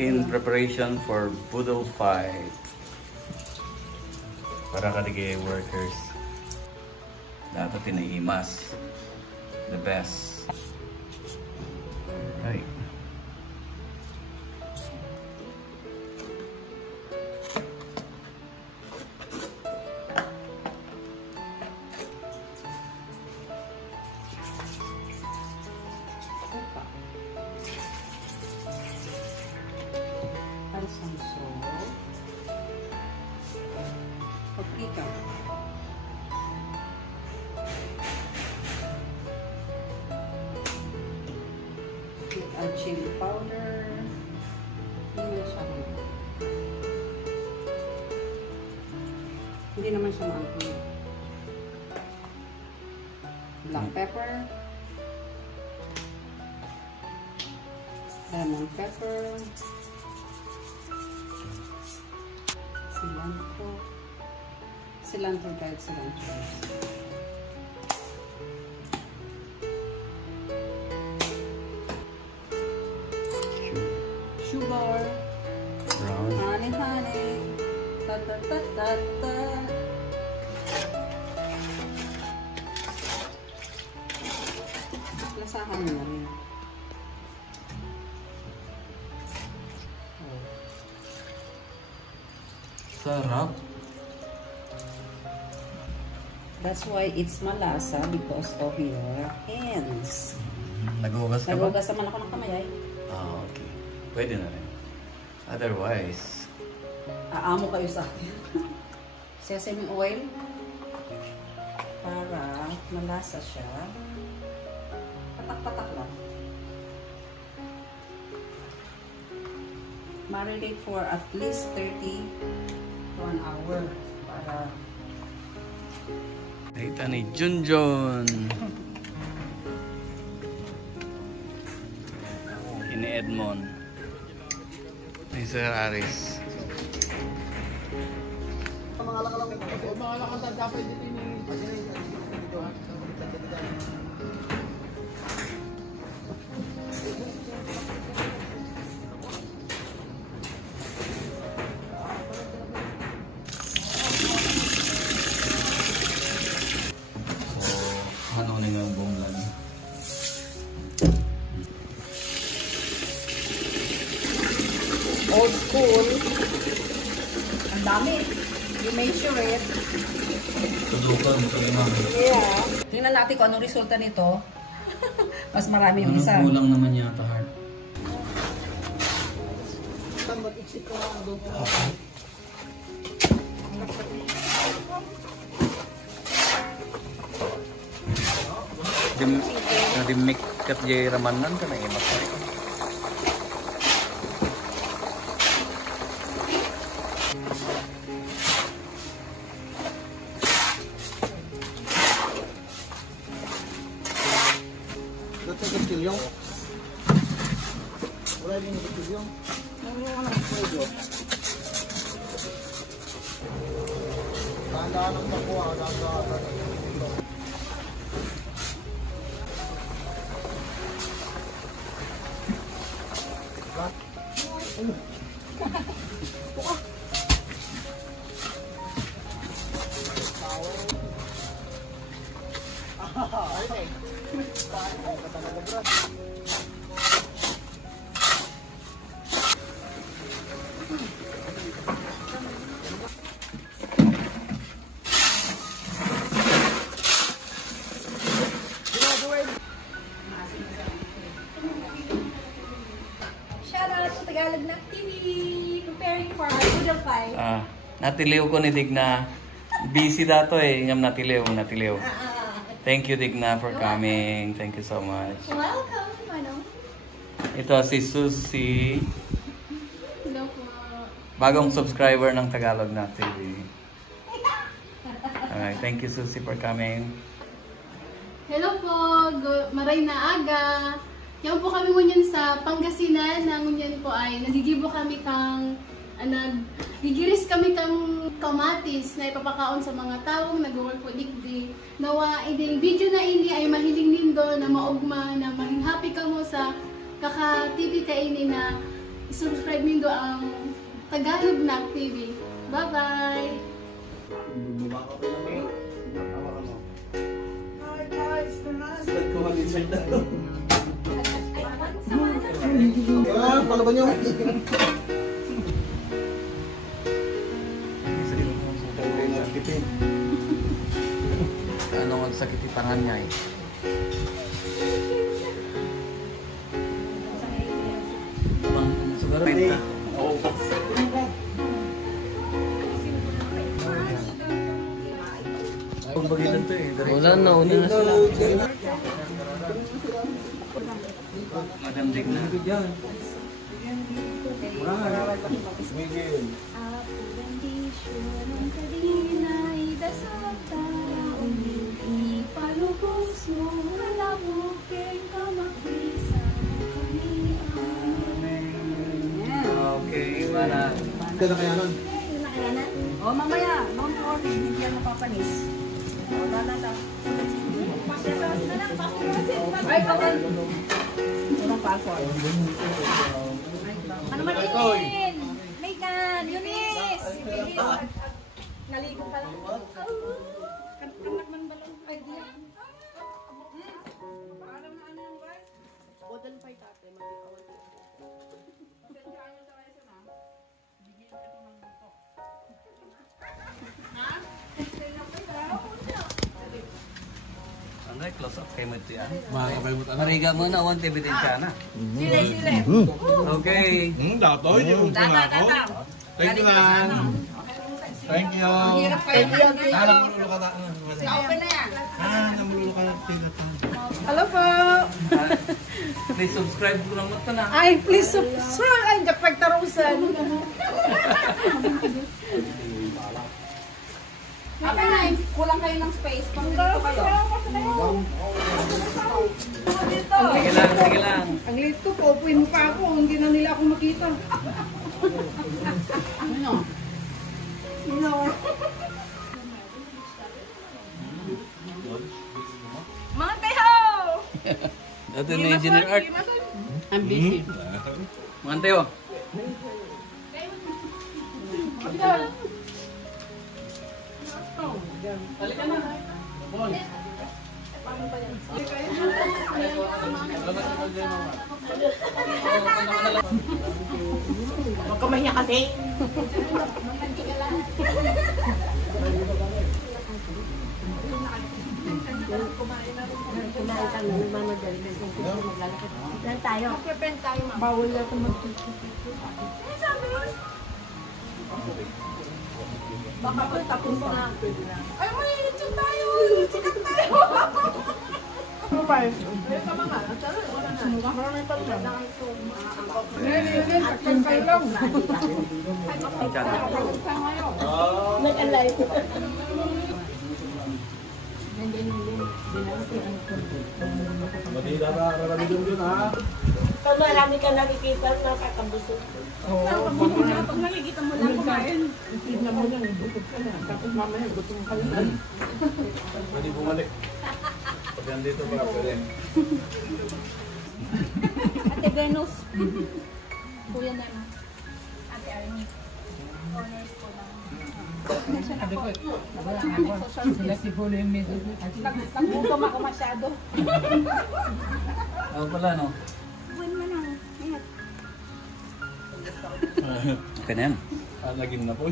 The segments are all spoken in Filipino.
in preparation for Boodle fight. Para kadigay workers. Dapat tinaimas. The best. Right. Paprika. Chili powder. Hindi naman siya maangkin. Black pepper. Lemon pepper. Cilantro. Cilantro, dried cilantro. Sugar. Brown. Honey. Ta-ta-ta-ta-ta. Lasahan mo na rin. Sarap. That's why it's malasa because of your hands. Nagugas ka ba? Nagugas naman ako ng kamay ay. Ah, okay. Pwede na rin. Otherwise, Aamo kayo sa akin. Sesame oil. Para malasa siya. Patak-patak lang. Marinate for at least 30 to an hour. Para nakita ni Junjun. Ni Edmond. Ni Sir Aris. Ano na yung bunglan? old school. Ang dami. You make sure it. Tudukan mo kayo, ma'am. Yeah. Tingnan natin kung anong resulta nito. Mas marami yung isa. Kulang naman yata, Heart. Dimik kat jay ramanan ka na imas. Tagalog Nak TV, preparing for our Boodle fight. Natiliw ko ni Digna. Busy dato eh. Ngam natiliw. Thank you, Digna, for coming. Thank you so much. Welcome, Manong. Ito si Susie. Hello po. Bagong subscriber ng Tagalog Nak TV. Alright, thank you, Susie, for coming. Hello po, maray na aga. Yan po kami ngunyan sa Pangasinan, na ngunyan po ay nagigibo kami kang, nagigiris kami kang kamatis na ipapakaon sa mga taong nag-work po digdi. Nawa, iding video na ini ay mahiling nindo na maugma, na mahing happy ka mo sa kaka-TV ka ini na subscribe niyo ang Tagalog Nak TV. Bye-bye! Palaban nyo. Ano ang sakit itangan niya eh. Siguro rin ka. Wala na, una na sila. Madam Digna. Okay, wala. Kaya kaya nun. Oh, mamaya, don't worry, hindi yan mapapanis. Oh, dala. Ay, kapal. Walang password. Ano man yun? Megan, Eunice! Naligo ka lang. Kanak man balong. Ay, diyan. Parang ano yung guys? Bodal pa itate, mag-iawal ko. Ano ay close up kay mo ito yan? Makakalimutan na. Mariga mo na, want ebidensya na. Sile. Okay. Dato, yung ako. Thank you, Nan. Thank you. Namululo ka na. Open na yan. Namululo ka na. Hello po. Please subscribe ko lang ito na. Ay, please subscribe. Ay, japag tarusan. Okay, kulang kayo ng space. Pangdito kayo. Sige lang, sige lang. Ang late ko, paupuin mo pa ako. Hindi na nila ako makita. Ano? No. Mga teho! Ito na Engineer Art. I'm busy. Manteo. Huwag ka mahiya kasi. Bawal na ito baka po tapos na. Ay, may YouTube tayo! Sikat tayo! Ano ba yun? Ayun ka mga. Wala na. Marami pa rin. Action kayo lang. Nag-alive. Matila na, rarabidong yun ha. Pag marami ka nakikita, nakakabusog. Pag nakikita mo lang kumain. Tignan mo lang, gutom ka na. Tapos mamaya, gutom ka na. Pwede bumalik. Pag nandito pa, pwede. Ate Venus. Kuya Nemo. Ate Arnie. Honors po lang. Nagbutom ako masyado. Ako pala, no? Buwan mo na. Ayan. Okay na yan. Naging na po.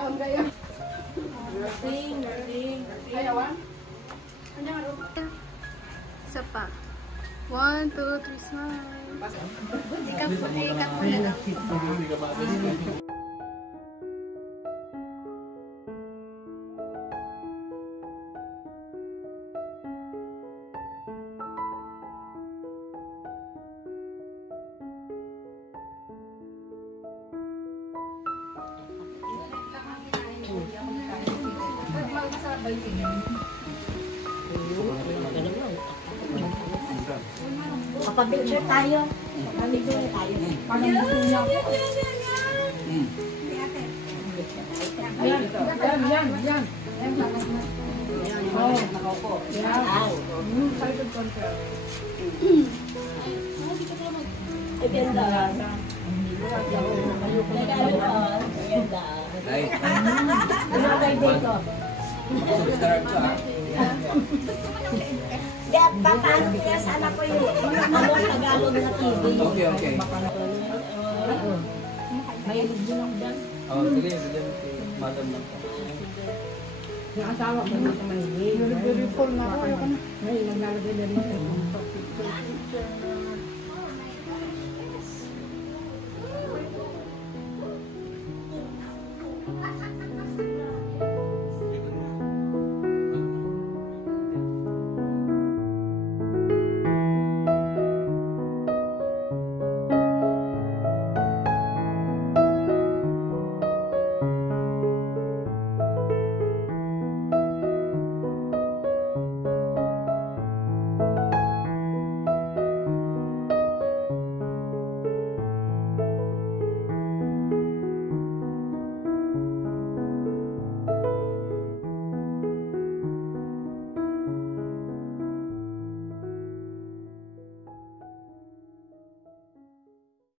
Ang gaya. Nursing. Ayawan? Isa pa. 1, 2, 3, smile. Ikat mo yan. Kapag-picture tayo. Kapag-picture tayo. Mm. Ay, ganda. Nagalo ka. Ganda. Ano kayo dito? Papaano kaya sa anak ko yung mga Tagalog na TV? Okay. Mayalig din ako dyan. Sige, si madam lang po. Yung asawa ko na sa Manila. Beautiful na ako. Ngayon, naglalagay na rin.